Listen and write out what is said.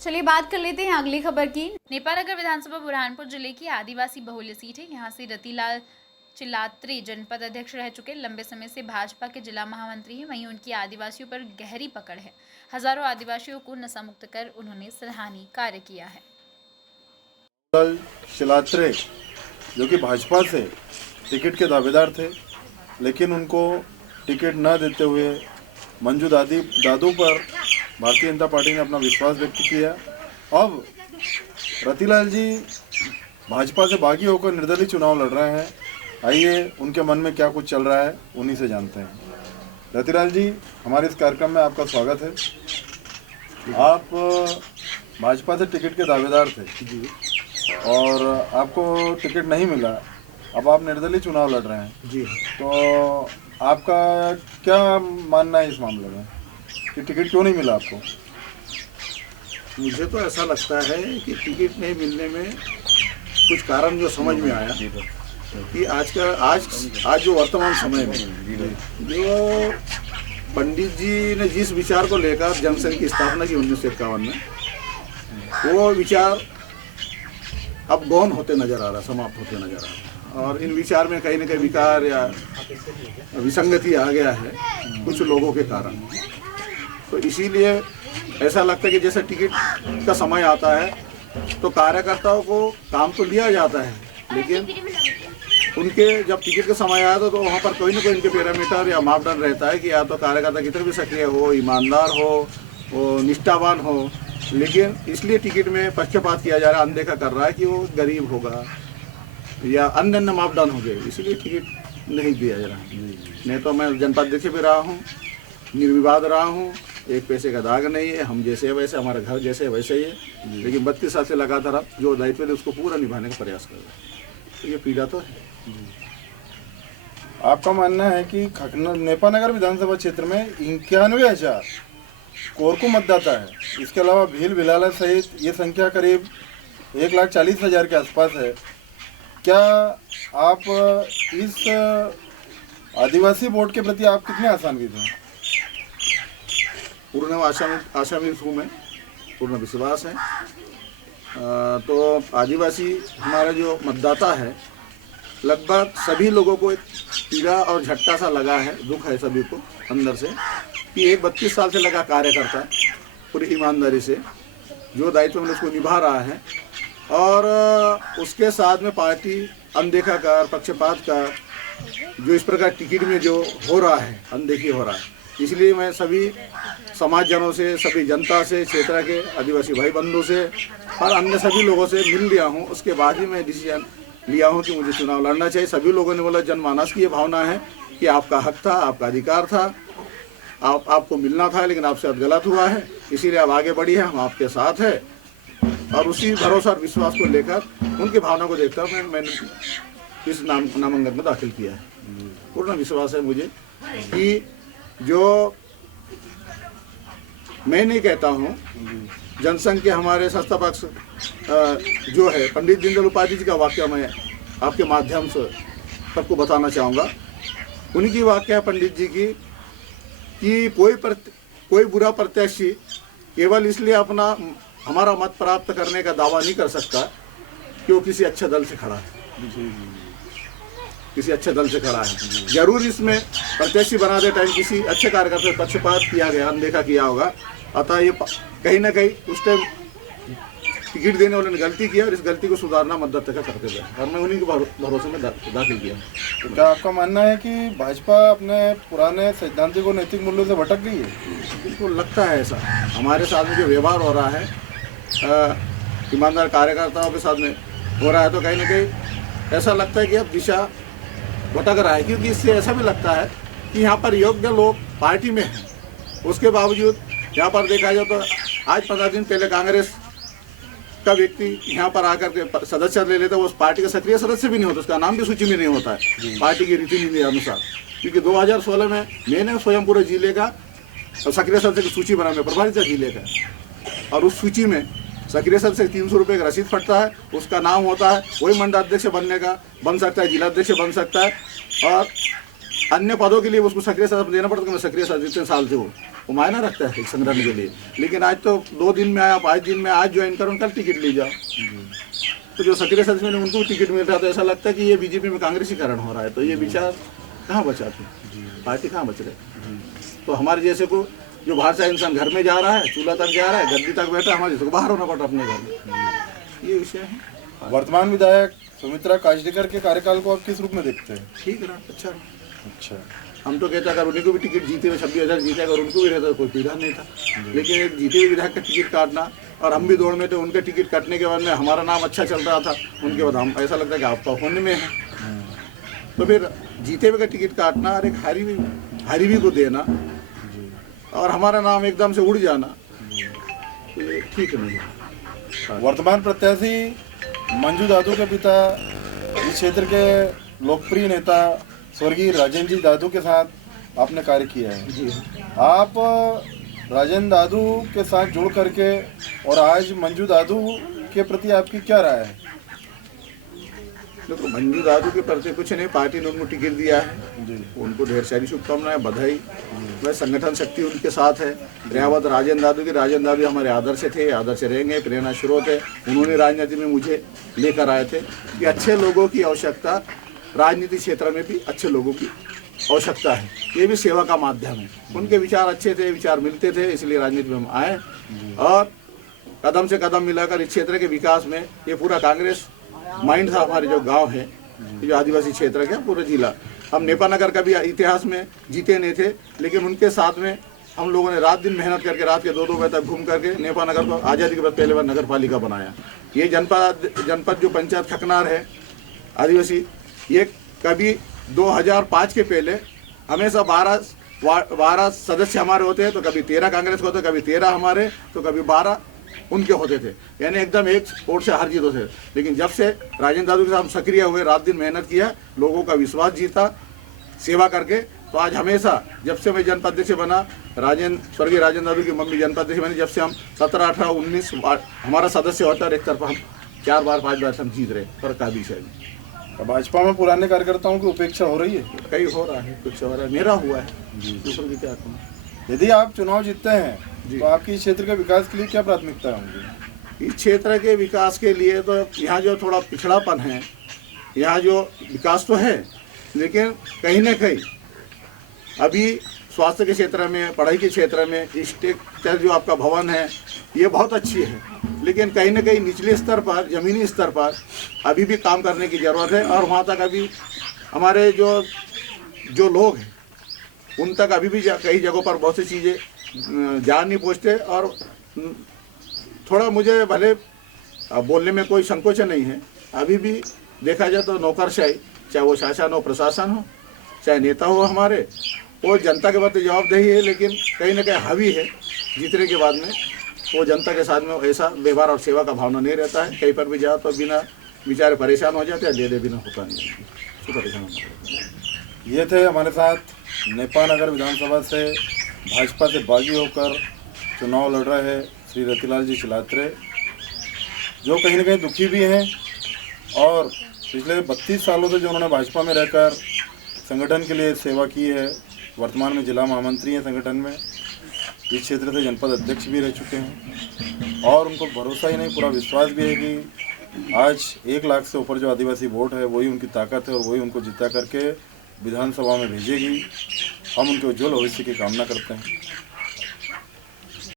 चलिए बात कर लेते हैं अगली खबर की। नेपालनगर विधानसभा बुरहानपुर जिले की आदिवासी बहुल्य सीट है। यहाँ से रतिलाल चिलात्री जनपद अध्यक्ष रह चुके, लंबे समय से भाजपा के जिला महामंत्री हैं। वहीं उनकी आदिवासियों पर गहरी पकड़ है। हजारों आदिवासियों को नशा मुक्त कर उन्होंने सराहनीय कार्य किया है। चिलात्रे जो कि भाजपा से टिकट के दावेदार थे, लेकिन उनको टिकट न देते हुए मंजू दादू पर भारतीय जनता पार्टी ने अपना विश्वास व्यक्त किया। अब रतिलाल जी भाजपा से बागी होकर निर्दलीय चुनाव लड़ रहे हैं। आइए उनके मन में क्या कुछ चल रहा है उन्हीं से जानते हैं। रतिलाल जी, हमारे इस कार्यक्रम में आपका स्वागत है। आप भाजपा से टिकट के दावेदार थे जी, और आपको टिकट नहीं मिला। अब आप निर्दलीय चुनाव लड़ रहे हैं जी, तो आपका क्या मानना है इस मामले में कि टिकट क्यों नहीं मिला आपको? मुझे तो ऐसा लगता है कि टिकट नहीं मिलने में कुछ कारण जो समझ में आया कि आज जो वर्तमान समय में जो पंडित जी ने जिस विचार को लेकर जनसंघ की स्थापना की 1951 में, वो विचार अब गौण होते नजर आ रहा, समाप्त होते नजर आ रहा, और इन विचार में कहीं न कहीं विकार या विसंगति आ गया है कुछ लोगों के कारण। तो इसीलिए ऐसा लगता है कि जैसे टिकट का समय आता है तो कार्यकर्ताओं को काम तो लिया जाता है, लेकिन उनके जब टिकट का समय आया तो वहाँ पर कोई ना कोई इनके पैरामीटर या मापदंड रहता है कि या तो कार्यकर्ता कितने भी सक्रिय हो, ईमानदार हो, निष्ठावान हो, लेकिन इसलिए टिकट में पक्षपात किया जा रहा है, अनदेखा कर रहा है कि वो गरीब होगा या अन्य मापदंड हो गए, इसलिए टिकट नहीं दिया जा रहा है। नहीं तो मैं जनपद अध्यक्ष भी रहा हूँ, निर्विवाद रहा हूँ, एक पैसे का दाग नहीं है, हम जैसे वैसे, हमारा घर जैसे वैसे ही है, लेकिन 32 साल से लगातार अब जो दायित्व है उसको पूरा निभाने का प्रयास कर रहे हैं। तो ये पीड़ा तो है। आपका मानना है कि नेपालनगर विधानसभा क्षेत्र में 91,000 कोरकू मतदाता है, इसके अलावा भील भिलाला सहित ये संख्या करीब 1,40,000 के आसपास है। क्या आप इस आदिवासी वोट के प्रति आप कितने आशान्वित हैं? पूर्ण आशान्वित हूँ मैं, पूर्ण विश्वास है। तो आदिवासी हमारा जो मतदाता है, लगभग सभी लोगों को एक पीड़ा और झटका सा लगा है, दुख है सभी को अंदर से कि एक 32 साल से लगा कार्यकर्ता पूरी ईमानदारी से जो दायित्व में उसको निभा रहा है, और उसके साथ में पार्टी अनदेखा कर, पक्षपात का जो इस प्रकार टिकट में जो हो रहा है, अनदेखी हो रहा है। इसलिए मैं सभी समाजजनों से, सभी जनता से, क्षेत्र के आदिवासी भाई बंधु से और अन्य सभी लोगों से मिल लिया हूँ। उसके बाद ही मैं डिसीजन लिया हूँ कि मुझे चुनाव लड़ना चाहिए। सभी लोगों ने बोला, जनमानस की ये भावना है कि आपका हक था, आपका अधिकार था, आपको मिलना था, लेकिन आपसे अब गलत हुआ है, इसीलिए आप आगे बढ़ी है, हम आपके साथ है। और उसी भरोसा और विश्वास को लेकर, उनकी भावना को देखकर मैंने इस नामांकन में दाखिल किया है। पूर्ण विश्वास है मुझे कि जो मैं नहीं कहता हूँ, जनसंघ के हमारे संस्थापक जो है पंडित दीनदयाल उपाध्याय जी का वाक्य मैं आपके माध्यम से सबको बताना चाहूँगा। उन्हीं की वाक्य है पंडित जी की कि कोई बुरा प्रत्याशी केवल इसलिए हमारा मत प्राप्त करने का दावा नहीं कर सकता कि वो किसी अच्छे दल से खड़ा है, किसी अच्छे दल से खड़ा है। जरूर इसमें प्रत्याशी बनाते टाइम किसी अच्छे कार्यकर्ता से पक्षपात किया गया, अनदेखा किया होगा, अतः ये कहीं ना कहीं उस टाइम टिकट देने वाले ने गलती किया और इस गलती को सुधारना मतदाता का कर्तव्य है, और मैं उन्हीं के भरोसे में दाखिल किया। तो क्या आपका मानना है कि भाजपा अपने पुराने सैद्धांतिक और नैतिक मूल्यों से भटक गई है? बिल्कुल लगता है ऐसा। हमारे साथ में जो व्यवहार हो रहा है ईमानदार कार्यकर्ताओं के साथ में हो रहा है, तो कहीं ना कहीं ऐसा लगता है कि अब दिशा भटक रहा है, क्योंकि इससे ऐसा भी लगता है कि यहाँ पर योग्य लोग पार्टी में हैं, उसके बावजूद यहाँ पर देखा जाए तो आज 15 दिन पहले कांग्रेस का व्यक्ति यहाँ पर आकर के सदस्य ले लेता है, वो उस पार्टी का सक्रिय सदस्य भी नहीं होता, उसका नाम भी सूची में नहीं होता है पार्टी की रीति नीति अनुसार। क्योंकि 2016 में मैंने स्वयं पूरे जिले का सक्रिय सदस्य की सूची बना, मैं प्रभारी था जिले का, और उस सूची में सक्रिय सदस्य 300 रुपये का रसीद फटता है, उसका नाम होता है, वही मंडलाध्यक्ष बनने का बन सकता है, जिलाध्यक्ष बन सकता है, और अन्य पदों के लिए उसको सक्रिय सदस्य देना पड़ता है। मैं सक्रिय सदस्य इतने साल से हूँ, वो मायना रखता है एक संगठन के लिए। लेकिन आज तो 2 दिन में आया, 5 दिन में आज ज्वाइन करो, कल टिकट ले जाओ। तो जो सक्रिय सदस्य ने उनको टिकट मिल रहा, तो ऐसा लगता है कि ये बीजेपी में कांग्रेसीकरण हो रहा है। तो ये विचार कहाँ बचा थे, पार्टी कहाँ बच रहे। तो हमारे जैसे को जो बाहर से इंसान घर में जा रहा है, चूल्हा तक जा रहा है, गद्दी तक बैठा, हमारे जैसे को बाहर होना पड़ा अपने घर में। ये विषय है। वर्तमान विधायक सुमित्रा काजडेकर के कार्यकाल को आप किस रूप में देखते हैं? ठीक रहा, अच्छा रहा। अच्छा, हम तो कहते अगर उन्हीं को भी टिकट जीते हुए 26,000 जीते, अगर उनको भी रहता तो कोई पीड़ा नहीं था। लेकिन एक जीते हुए विधायक का टिकट काटना, और हम भी दौड़ में थे, उनके टिकट काटने के बाद में हमारा नाम अच्छा चल रहा था, उनके बाद हम ऐसा लगता है कि आपका होने में है। तो फिर जीते हुए का टिकट काटना और एक हारी भी को देना और हमारा नाम एकदम से उड़ जाना, तो ये ठीक नहीं है। वर्तमान प्रत्याशी मंजू दादू के पिता इस क्षेत्र के लोकप्रिय नेता स्वर्गीय राजेंद्र जी दादू के साथ आपने कार्य किया है। जी आप राजेंद्र दादू के साथ जुड़ करके और आज मंजू दादू के प्रति आपकी क्या राय है? देखो, मंजू दादू के प्रति कुछ नहीं, पार्टी ने उनको टिकट दिया है, जी, उनको ढेर सारी शुभकामनाएं, बधाई। वह संगठन शक्ति उनके साथ है। रेहावत राजेंद्र दादू हमारे आदर्श थे, आदर्श रहेंगे, प्रेरणा स्रोत है। उन्होंने राजनीति में मुझे लेकर आए थे कि अच्छे लोगों की आवश्यकता, राजनीति क्षेत्र में भी अच्छे लोगों की आवश्यकता है। ये भी सेवा का माध्यम है। उनके विचार अच्छे थे, विचार मिलते थे, इसलिए राजनीति में हम आए और कदम से कदम मिलाकर इस क्षेत्र के विकास में, ये पूरा कांग्रेस माइंड था। हमारे जो गांव है, जो आदिवासी क्षेत्र के पूरा जिला, हम नेपा नगर का भी इतिहास में जीते नहीं थे, लेकिन उनके साथ में हम लोगों ने रात दिन मेहनत करके रात के 2-2 बजे तक घूम करके नेपा नगर को आज़ादी के बाद पहले बार नगर पालिका बनाया। ये जनपद जो पंचायत खकनार है आदिवासी, ये कभी 2005 के पहले हमेशा 12 सदस्य हमारे होते हैं, तो कभी 13 कांग्रेस के होते, कभी 13 हमारे, तो कभी 12 उनके होते थे। यानी एकदम एक वोट से हार जीत होते थे। लेकिन जब से राजेंद्र दादू के साथ हम सक्रिय हुए, रात दिन मेहनत किया, लोगों का विश्वास जीता सेवा करके, तो आज हमेशा जब से मैं जनपद अध्यक्ष बना, स्वर्गीय राजेंद्र दादू की मम्मी जनपद अध्यक्ष बनी, जब से हम 17, 18, 19 हमारा सदस्य होता है, एक तरफ हम 4 बार 5 बार हम जीत रहे पर का विषय में। भाजपा में पुराने कार्यकर्ताओं की उपेक्षा हो रही है? कई हो रहा है, कुछ हो रहा है, मेरा हुआ है, दूसरों की क्या कहूँ। यदि आप चुनाव जीतते हैं तो आपकी इस क्षेत्र के विकास के लिए क्या प्राथमिकता होंगी? इस क्षेत्र के विकास के लिए तो यहाँ जो थोड़ा पिछड़ापन है, यहाँ जो विकास तो है, लेकिन कहीं ना कहीं अभी स्वास्थ्य के क्षेत्र में, पढ़ाई के क्षेत्र में, स्ट्रक्चर जो आपका भवन है ये बहुत अच्छी है, लेकिन कहीं ना कहीं निचले स्तर पर, ज़मीनी स्तर पर अभी भी काम करने की ज़रूरत है। और वहाँ तक अभी हमारे जो लोग हैं उन तक अभी भी कई जगहों पर बहुत सी चीज़ें जान नहीं पहुँचते। और थोड़ा मुझे भले बोलने में कोई संकोच नहीं है, अभी भी देखा जाए तो नौकरशाही, चाहे वो शासन हो, प्रशासन हो, चाहे नेता हो हमारे, वो जनता के बाद तो जवाबदेही है, लेकिन कहीं ना कहीं हावी है। जीतने के बाद में वो जनता के साथ में ऐसा व्यवहार और सेवा का भावना नहीं रहता है। कहीं पर भी जाओ तो बिना बेचारे परेशान हो जाते हैं, दे बिना होता नहीं, परेशान होता। ये थे हमारे साथ नेपा नगर विधानसभा से भाजपा से बागी होकर चुनाव लड़ रहे हैं श्री रतिलाल जी चिलात्रे, जो कहीं ना कहीं दुखी भी हैं और पिछले 32 सालों से जो उन्होंने भाजपा में रहकर संगठन के लिए सेवा की है, वर्तमान में जिला महामंत्री हैं संगठन में, इस क्षेत्र से जनपद अध्यक्ष भी रह चुके हैं और उनको भरोसा ही नहीं, पूरा विश्वास भी है कि आज 1 लाख से ऊपर जो आदिवासी वोट है वही उनकी ताकत है और वही उनको जिता करके विधानसभा में भेजेगी। हम उनके उज्ज्वल भविष्य की कामना करते हैं।